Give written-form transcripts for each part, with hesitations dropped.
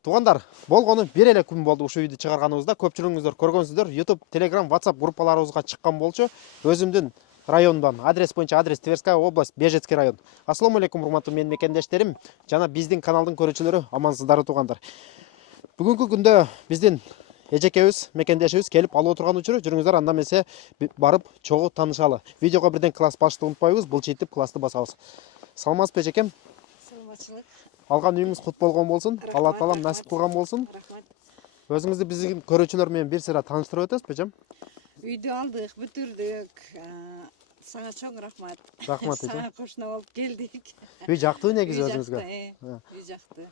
Туғандар, болгону бир эле күн болду ушу үйдү чыгарганыбызда. Көпчүлүгүңүздөр көргөнсүздөр. YouTube, Telegram, WhatsApp группаларыбызга чыккан болчу. Өзүмдүн районундан адрес боюнча адрес Тверская область, Бежецкий район. Ассаламу алейкум, урматтуу менин мекендештерим жана биздин каналдын көрүүчүлөрү, амансыздарбы туугандар. Бүгүнкү күндө биздин эжекебиз, мекендешибиз келип алып отурган учуру, жүрүңүздөр анда эмесе барып чогуу таанышалы. Видеого бирден класс башты унутпайбыз, булчитип классты басабыз. Саламатсызбы эжекем? Саламатчылык. Алган үйүңүз кут болгон болсун. Алла таалам насип кылган болсун. Рахмат. Өзүңүздү биздин көрүүчүлөр менен бир сыйра тааныштырып өтөсүзбү, эжем? Үйдү алдык, бүтүрдүк. Сага чоң рахмат. Рахмат, эжем. Сага кошуна болуп келдик. Үй жактуу негизи өзүңүзгө. Үй жакты.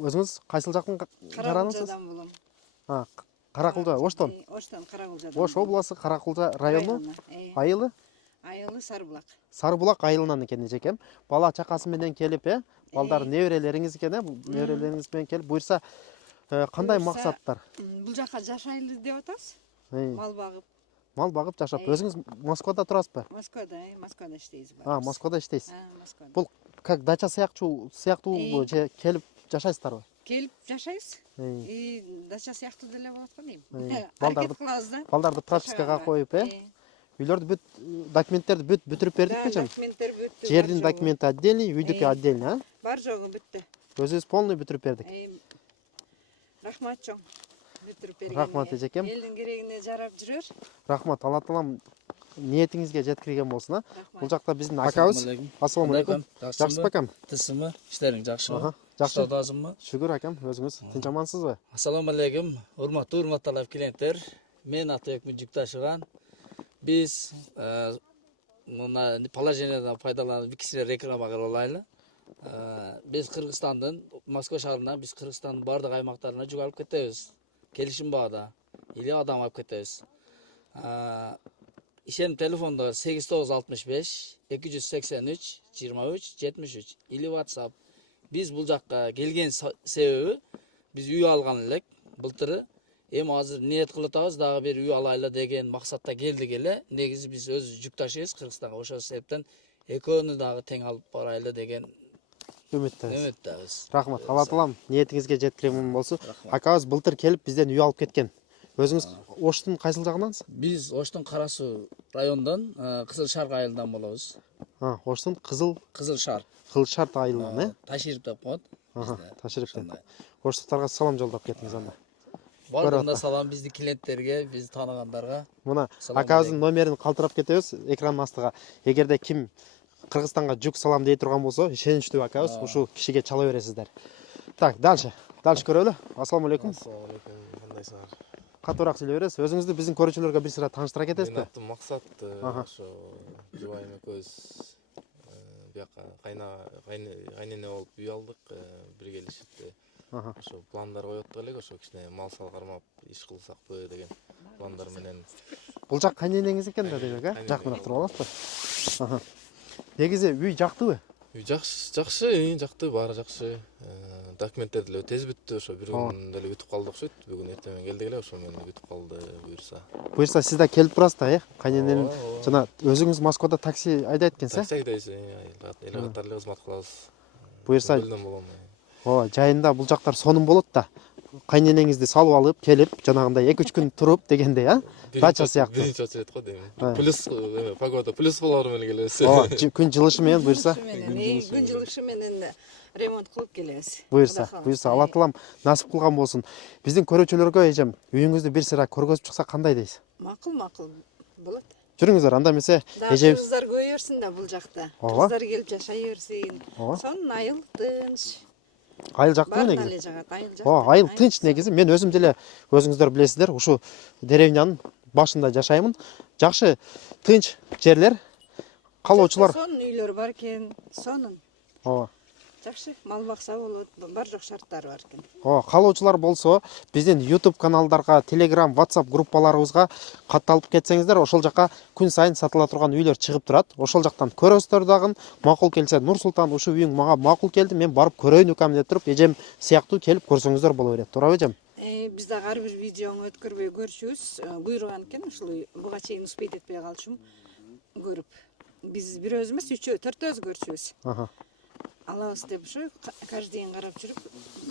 Өзүңүз кайсыл жактын жаранысыз? Каракулжадан болом. Каракулжа, Оштон. Оштон, Каракулжадан. Ош областы, Каракулжа району. Айылы? Айылы Сарыбулак. Сарыбулак айылынан экен эжекем. Бала чакасы менен келип, балдар неберелериңиз экен, неберелериңиз менен келип, буйрса кандай максаттар? Бул жака жашайлы деп атабыз. Мал багып. Мал багып жашап. Өзүңүз Москвада турасызбы? Москвада, Москвада иштейбиз. Москвада иштейсиз. Москвада. Бул как дача сыяктуу же келип жашайсыздарбы? Келип жашайбыз. Дача сыяктуу деле болот го дейм. Балдарды кылабыз да. Балдарды пропискага коюп, үйлөрдү бүт документтерди бүтүрүп бердикпи, эжем? Документтер бүттү. Жердин документи отдельный, үйдүкү отдельный, Бар жогу бүттү. Өзүбүз полный бүтүрүп бердик. Рахмат чоң. Бүтүрүп бергениңе. Рахмат эжекем. Элдин керегине жарап жүрөр. Рахмат, Алла таалам ниетиңизге жеткирген болсун, Бул жакта биздин акабыз. Ассаламу алейкум. Жакшысызбы, акам? Тысымы? Иштериң жакшымы? Жакшы. Тазымы? Шүгүр, акам. Өзүңүз тынч амансызбы? Ассаламу алейкум. Урматтуу клиенттер. Мен Атабек Жүкташыган. Биз мына положениядан пайдаланып бир кичине реклама кылып алайлы. Биз Кыргызстандын Москва шаарынан биз Кыргызстандын бардык аймактарына жүк алып кетебиз. Келишим баада. Или адам алып кетебиз. Ишеним телефондо 8965 283 23 73 или WhatsApp. Биз бул жакка келген себеби биз үй алган элек былтыры. Эми азыр ниет кылып атабыз, дагы бир үй алайлы деген максатта келдик эле. Негизи биз өз жүк ташыйбыз Кыргызстанга. Ошол себептен экөөнү дагы тең алып барайлы деген үмүттөбүз. Рахмат. Алла таалам ниетиңизге жеткирген болсун. Акабыз былтыр келип бизден үй алып кеткен. Өзүңүз Оштун кайсыл жагынансыз? Биз Оштун Кара Суу районунан, Кызыл Шарк айылынан болобуз. Оштун Кызыл Шарк. Кызыл Шарк айылынан, Таширип деп коет. Ташириптен. Оштуктарга салам жолдоп кетиңиз анда. Бардыгына салам биздин клиенттерге, биз тааныгандарга. Мына акабыздын номерин калтырап кетебиз экрандын астыга. Эгерде ким Кыргызстанга жүк салам дей турган болсо, ишеничтүү акабыз, ушул кишиге чала бересиздер. Так, дальше көрөлү. Ассаламу алейкум. Ассаламу алейкум. Кандайсыңар? Катуураак сүйлөй бересиз. Өзүңүздү биздин көрүүчүлөргө бир сыйра тааныштыра кетесизби? Менин атым Максат. Ошо жубайым экөөбүз бияка кайнене болуп үй алдык, бир келишипти. Ошо пландар коюп аттык элек, ошо кичине мал сал кармап иш кылсакпы деген пландар менен. Бул жак кайненеңиз экен да демек, жакыныраак туруп аласызбы? Негизи үй жактыбы? Үй жакшы, баары жакшы. Документтер деле тез бүттү, ошо бир күн деле күтүп калдык окшойт. Бүгүн эртең менен келдик эле, ошо менен күтүп калды буюрса. Буюрса сиз да келип турасыз да, кайнененин жана өзүңүз Москвада такси айдайт экенсиз, Такси айдайбыз, эл катарлы кызмат кылабыз. Буюрса болом. жайында бул жактар сонун болот да. Кайненеңизди салып алып, келип, жанагындай 2-3 күн туруп дегендей, дача сыяктуу. Биринчи очередь го дейм. Плюс погода, плюс болор менен келебиз. Күн жылышы менен буюрса. Күн жылышы менен ремонт кылып келебиз. Буюрса, Алла таалам насип кылган болсун. Биздин көрүүчүлөргө эжем, үйүңүздү бир сыйра көргөзүп чыкса кандай дейсиз? Макул болот. Жүрүңүздөр, анда эмесе эжебиз. Кыздар көбөйөрсүн да бул жакта. Кыздар келип жашай берсин. Сонун айыл тынч. Айыл жактыбы негизи? Айыл Айыл тынч негизи. Мен өзүм деле өзүңүздөр билесиздер, ушу деревнянын башында жашаймын. Жакшы тынч жерлер. Калоочулар. Сонун үйлөр бар экен, сонун. Жакшы, мал бакса болот, бар жок шарттары бар экен. Калоочулар болсо, биздин YouTube каналдарга, Telegram, WhatsApp группаларыбызга катталып кетсеңиздер, ошол жака күн сайын сатыла турган үйлөр чыгып турат. Ошол жактан көрөсүздөр дагы. Макул келсе, Нур Султан, ушу үйүң мага макул келди, мен барып көрөйүн укам деп туруп, эжем сыяктуу келип көрсөңүздөр боло берет. Туурабы эжем? Биз дагы ар бир видеоңу өткөрбөй көрчүбүз. Буйруган экен, ушул буга чейин успейт этпей калчумун көрүп. Биз бирөөбүз эмес, үчөө, төртөөбүз көрчүбүз. алабыз деп ушу каждый день карап жүрүп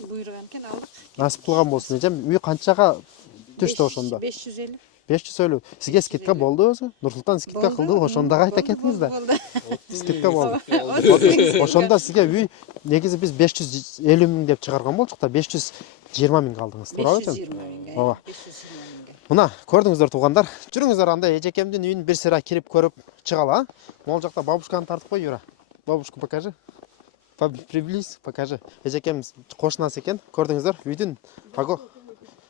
буйруган экен алдык. Насип кылган болсун эжем. Үй канчага түштү ошондо? 550. 550. Сизге скидка болду өзү? Нурсултан скидка кылды, ошондо айта кетиңиз да. Скидка болду. Ошондо сизге үй негизи биз 550 миң деп чыгарган болчук да 520 миңге алдыңыз, туурабы эжем? 520 миңге. Ооба. 520 миңге. Мына көрдүңүздөр туугандар. Жүрүңүздөр анда эжекемдин үйүн бир сыйра кирип көрүп чыгалы, а? Могул жакта бабушканы тартып кой, Юра. Бабушку покажи. Приблизь, покажи. Эжекем кошунасы экен. Көрдүңүздөр, үйдүн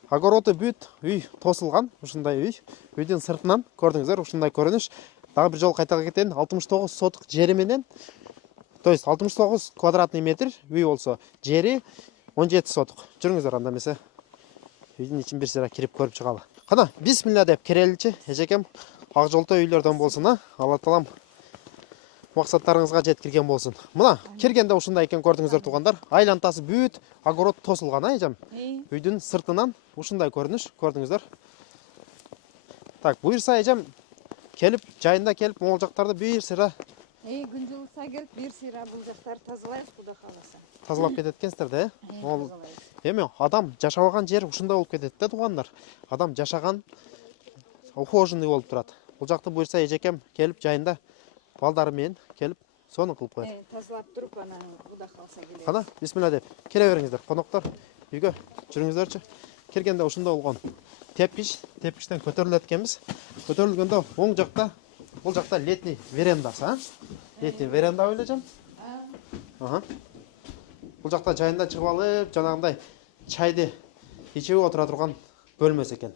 огороду бүт, үй тосулган, ушундай үй. Үйдүн сыртынан көрдүңүздөр, ушундай көрүнүш. Дагы бир жолу кайта кетейин, 69 сотук жери менен, то есть 69 квадратный метр үй болсо, жери 17 сотук. Жүрүңүздөр анда эмесе. Үйдүн ичин бир сыйра кирип көрүп чыгалы. Кана, бисмилла деп киреличи. Эжекем ак жолтой үйлөрдөн болсун, а? Алла таалам максаттарыңызга жеткирген болсун. Мына, киргенде ушундай экен көрдүңүздөр туугандар. Айлантасы бүт огород тосулган, а эжем? Үйдүн сыртынан ушундай көрүнүш, көрдүңүздөр. Так, буйрса эжем келип, жайында келип, могул жактарды бир сыйра Күн жылыса келип бир сыйра бул жактарды тазалайбыз, Кудай кааласа. тазалап кетет экенсиздер да, э? Эми адам жашабаган жер ушундай болуп кетет да, туугандар. Адам жашаган ухоженный болуп турат. Бул жакты буйрса эжекем келип жайында балдары менен келип сону кылып коет. Тазалап туруп анан Кудай кааласа келебиз. Кана, бисмилла деп келе бериңиздер, коноктор. Үйгө жүрүңүздөрчү. Киргенде ушундай болгон. Тепкичтен көтөрүлөт экенбиз. Көтөрүлгөндө оң жакта, бул жакта летний верандасы, а? Летний веранда ойлойжам. Аха. Бул жакта жайында чыгып алып, жанагындай чайды ичип отура турган бөлмөсү экен.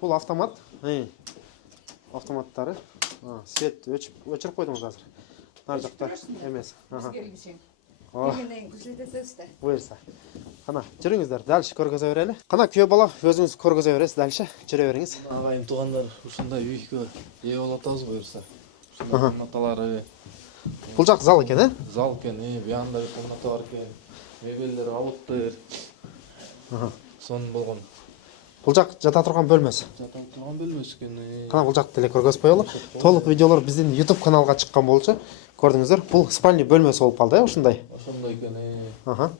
Бул автомат. Автоматтары. Свет өчүрүп койдуңуз азыр. Нар жакта эмес. Аха. Келгенден көрсөтөбүз да. Буйрса. Кана, жүрүңүздөр, дальше көргөзө берели. Кана, күйөө бала, өзүңүз көргөзө бересиз, дальше жүрө бериңиз. Агайым туугандар, ушундай үйгө ээ болуп атабыз буюрса. Ушундай комнаталары, Бул жак зал экен, э? зал экен, буянда бир комната бар экен. Мебелдер алыптыр. Сонун болгон. Бул жак жата турган бөлмөсү. Жата турган бөлмөсү экен. Кана, бул жакты деле көргөзүп коелу. Толук видеолор биздин YouTube каналга чыккан болчу. Көрдүңүздөр, бул спальный бөлмөсү болуп калды, э, ушундай. Ошондой экен. Аха.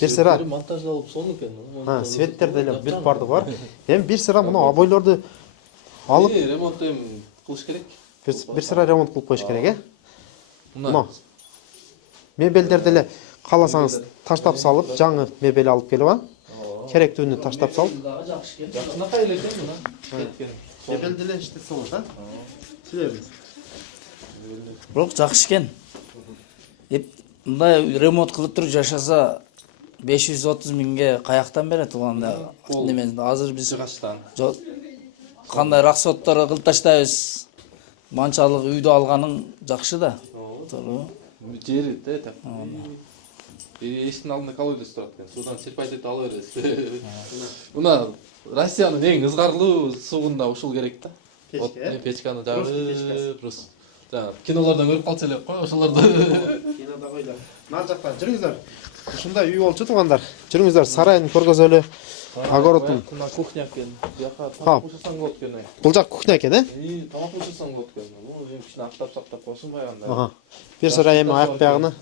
Бир сыра. Монтаждалып сонун экен. Светтер деле бүт бардыгы бар. Эми бир сыра мына обойлорду алып, ремонт кылыш керек. бир сыра ремонт кылып коюш керек, э? Мына Мебелдер деле кааласаңыз таштап салып, жаңы мебель алып келип, а? Керектүүнү таштап салып. жакшынакай эле экен мына. Кеткен. Мебель деле иштетсе болот, а? Силербиз. Бирок жакшы экен. Мындай ремонт кылып туруп жашаса 530 миңге каяктан берет тууганда. Немен азыр биз Жыгачтан. кандай расходтор кылып таштайбыз. Манчалык үйдү алганың жакшы да. Туура. Жери так. Эшиктин алдында колодец турат экен. Судан серпайтып ала бересиз. Мына Россиянын эң ызгарлуу суунда ушул керек да. Печканы жагып, просто кинолордон көрүп калса элек кой, ошолорду. Кинода койлор. Нар жакта жүрүңүздөр. Ушундай үй болчу туугандар. Жүрүңүздөр, сарайын көргөзөлү. Огородун. Мына кухня экен. Буяка тамак бышырсаң болот экен. Бул жак кухня экен, э? Тамак бышырсаң болот экен. Бул эми кичине актап койсун баягында. Аха. Бир сыра эми аяк биягына.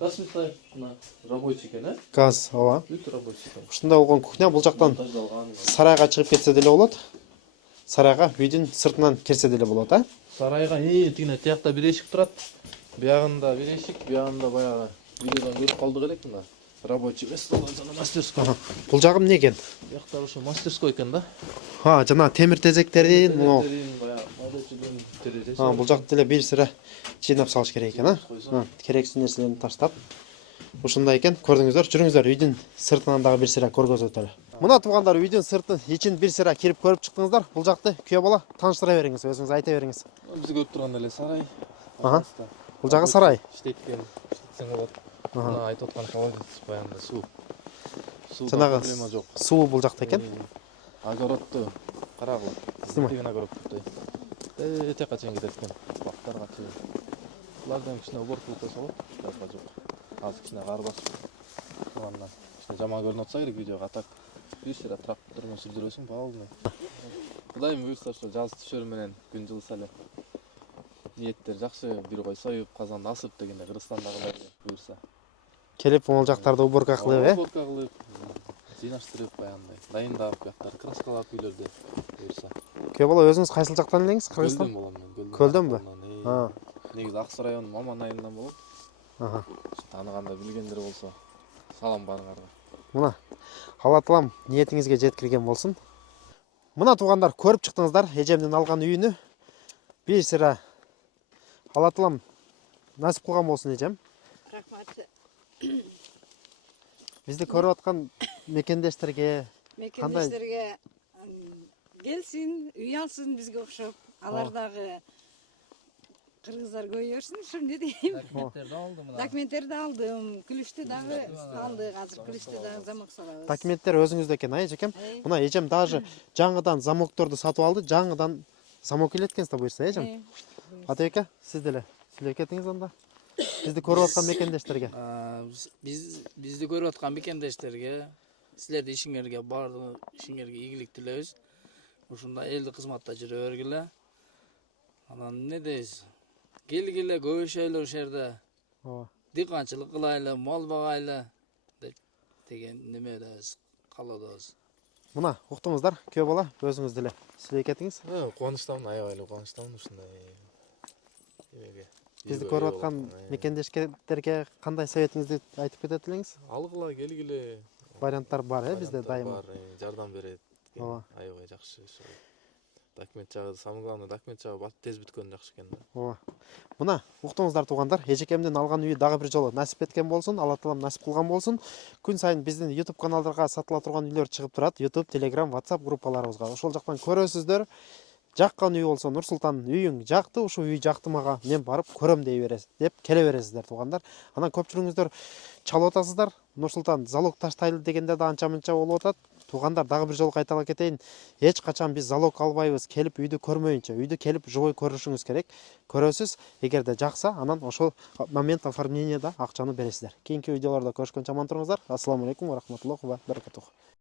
Газ мистай мына рабочий экен, э? Газ, ооба. Бүт рабочий экен. Ушундай болгон кухня бул жактан Монтаждалган. сарайга чыгып кетсе деле болот. Сарайга үйдүн сыртынан кирсе деле болот, а? Сарайга тигине тиякта бир эшик турат. Буягында бир эшик, буягында баягы видеодон көрүп калдык элек мына. Рабочий место жана мастерской. Бул жагым не экен? Буякта ошо мастерской экен да. Жана темир тезектерин, мына. Баягы рабочийдин терезеси. Бул жакты деле бир сыра жыйнап салыш керек экен, а? Керексиз нерселерди таштап. Ушундай экен, көрдүңүздөр, жүрүңүздөр, үйдүн сыртынан дагы бир сыра көргөзүп өтөлү. Мына туугандар, үйдүн сыртын ичин бир сыра кирип көрүп чыктыңыздар. Бул жакты күйөө бала тааныштыра бериңиз, өзүңүз айта бериңиз. Биз көрүп турган эле сарай. Аха. Бул жагы сарай. Иштеткен, иштетсең болот. Мына айтып аткан колодец баягында суу. Жанагы проблема жок. суу бул жакта экен. Огородду карагыла. Снимай. Тегин огородду. Эте качан кетет экен. Бактарга чейин. Булардан кичине уборка кылып койсо болот. Жазга жок. Азыр кичине кар басып. Андан кичине жаман көрүнүп атса керек видеого. А так бир сыра тракторун сүрдүрөсүң полный. Кудайым буйрса ошо жаз түшөрү менен күн жылыса эле ниеттер жакшы, бир кой союп казанда асып дегенде Кыргызстандагылар буйрса. Келип могул жактарда уборка кылып, Уборка кылып, жыйнаштырып баягындай дайындап, бияктары краскалап үйлөрдө буйрса. Күйөө өзүңүз кайсыл жактан элеңиз? Кыргызстан? Болом мен. Көлдөнбү? Негизи Аксы районунун Маман айылынан болот. Аха. Тааныганда билгендер болсо, салам барыңарга. Мына Алла таалам ниетиңизге жеткирген болсун. Мына туугандар көрүп чыктыңыздар эжемдин алган үйүнү. Бир сыра Алла таалам насип кылган болсун эжем. Рахмат. Бизди көрүп аткан мекендештерге Мекендештерге келсин, үй алсын бизге окшоп. Алар дагы кыргыздар көбөйөрсүн, ошо эмне дейм. Документтерди алды мына. Документтерди алдым, күлүштү дагы алдык, азыр күлүштү дагы замок салабыз. документтер өзүңүздө экен, эжекем. Мына эжем даже жаңыдан замокторду сатып алды, жаңыдан замок илеткенсиз буюрса, эжем. Атеке, сиз деле сүйлөп кетиңиз анда. Бизди көрүп аткан мекендештерге. Бизди көрүп аткан мекендештерге, силердин ишиңерге, бардык ишиңерге ийгилик тилейбиз. Ушундай элдик кызматта жүрө бергиле. Анан эмне дейбиз? Келгиле, көбөйшөйлөр ушул жерде. Ооба. Дыйканчылык кылайлы, мал багайлы деген немедебиз, каалоодобуз. Мына уктуңуздар, күйөө бала өзүңүз деле сүйлөп кетиңиз. Кубанычтамын, аябай эле кубанычтамын ушундай эмеге. Бизди көрүп аткан мекендештерге кандай советиңизди айтып кетет элеңиз? Алгыла, келгиле. Варианттар бар, бизде дайыма. Жардам берет. Ооба. Аябай жакшы. Документ жагы, самое главное, документ жагы тез бүткөн жакшы экен да. Ооба. Мына уктуңуздар туугандар, эжекемдин алган үйү дагы бир жолу насип эткен болсун, Алла таалам насип кылган болсун. Күн сайын биздин YouTube каналдарга сатыла турган үйлөр чыгып турат. YouTube, Telegram, WhatsApp группаларыбызга. Ошол жактан көрөсүздөр. Жаккан үй болсо, Нурсултан үйүң жакты, ушул үй жакты мага, мен барып көрөм дей бересиз, деп келе бересиздер туугандар. Анан көпчүлүгүңүздөр чалып атасыздар. Нурсултан залог таштайлы дегенде да анча-мынча болуп атат. Туугандар дагы бир жолу кайталап кетейин. Эч качан биз залог албайбыз. Келип үйдү көрмөйүнчө, үйдү келип жобой көрүшүңүз керек. Көрөсүз, эгерде жакса, анан ошол момент оформленияда акчаны бересиздер. Кийинки видеолордо көрүшкөнчө аман туруңуздар. Ассаламу алейкум ва рахматуллахи ва баракатух.